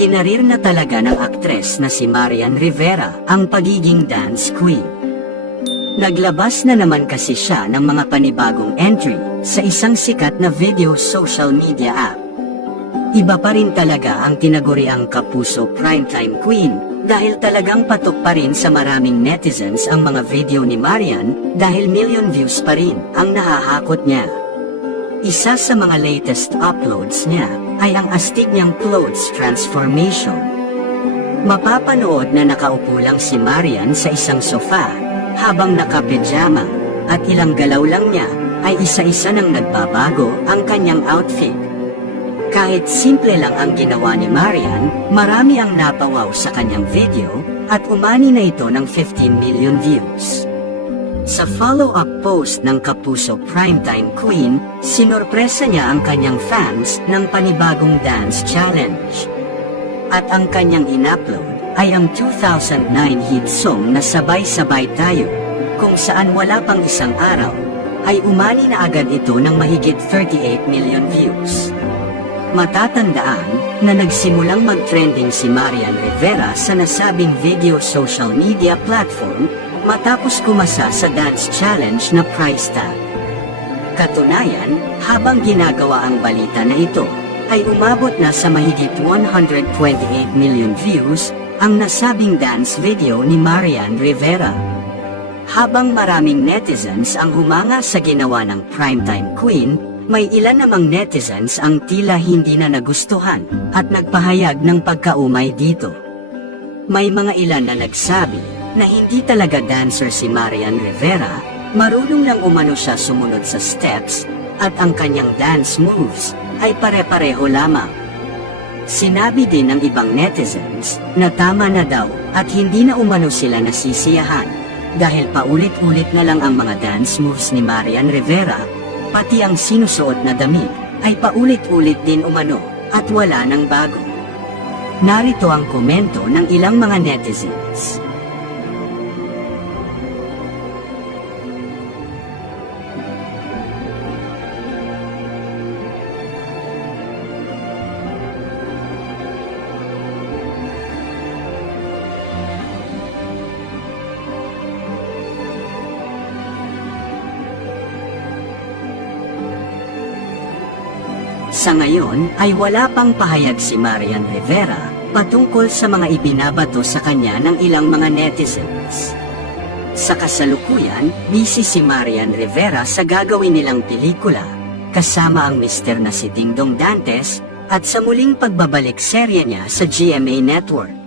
Kinarir na talaga ng aktres na si Marian Rivera ang pagiging dance queen. Naglabas na naman kasi siya ng mga panibagong entry sa isang sikat na video social media app. Iba pa rin talaga ang tinaguriang kapuso primetime queen dahil talagang patok pa rin sa maraming netizens ang mga video ni Marian dahil million views pa rin ang nahahakot niya. Isa sa mga latest uploads niya ay ang astig niyang clothes transformation. Mapapanood na nakaupo lang si Marian sa isang sofa habang nakapijama at ilang galaw lang niya ay isa-isa nang nagbabago ang kanyang outfit. Kahit simple lang ang ginawa ni Marian, marami ang napawaw sa kanyang video at umani na ito ng 15 million views. Sa follow-up post ng Kapuso Primetime Queen, sinorpresa niya ang kanyang fans ng panibagong dance challenge. At ang kanyang in-upload ay ang 2009 hit song na Sabay-Sabay Tayo, kung saan wala pang isang araw, ay umani na agad ito ng mahigit 38 million views. Matatandaan na nagsimulang mag-trending si Marian Rivera sa nasabing video social media platform matapos kumasa sa dance challenge na price tag. Katunayan, habang ginagawa ang balita na ito, ay umabot na sa mahigit 128 million views ang nasabing dance video ni Marian Rivera. Habang maraming netizens ang humanga sa ginawa ng primetime queen, may ilan namang netizens ang tila hindi na nagustuhan at nagpahayag ng pagkaumay dito. May mga ilan na nagsabi na hindi talaga dancer si Marian Rivera, marunong lang umano siya sumunod sa steps, at ang kanyang dance moves ay pare-pareho lamang. Sinabi din ng ibang netizens na tama na daw at hindi na umano sila nasisiyahan dahil paulit-ulit na lang ang mga dance moves ni Marian Rivera, pati ang sinusuot na damit ay paulit-ulit din umano at wala nang bago. Narito ang komento ng ilang mga netizens. Sa ngayon ay wala pang pahayag si Marian Rivera patungkol sa mga ibinabato sa kanya ng ilang mga netizens. Sa kasalukuyan, busy si Marian Rivera sa gagawin nilang pelikula, kasama ang mister na si Dingdong Dantes, at sa muling pagbabalik serye niya sa GMA Network.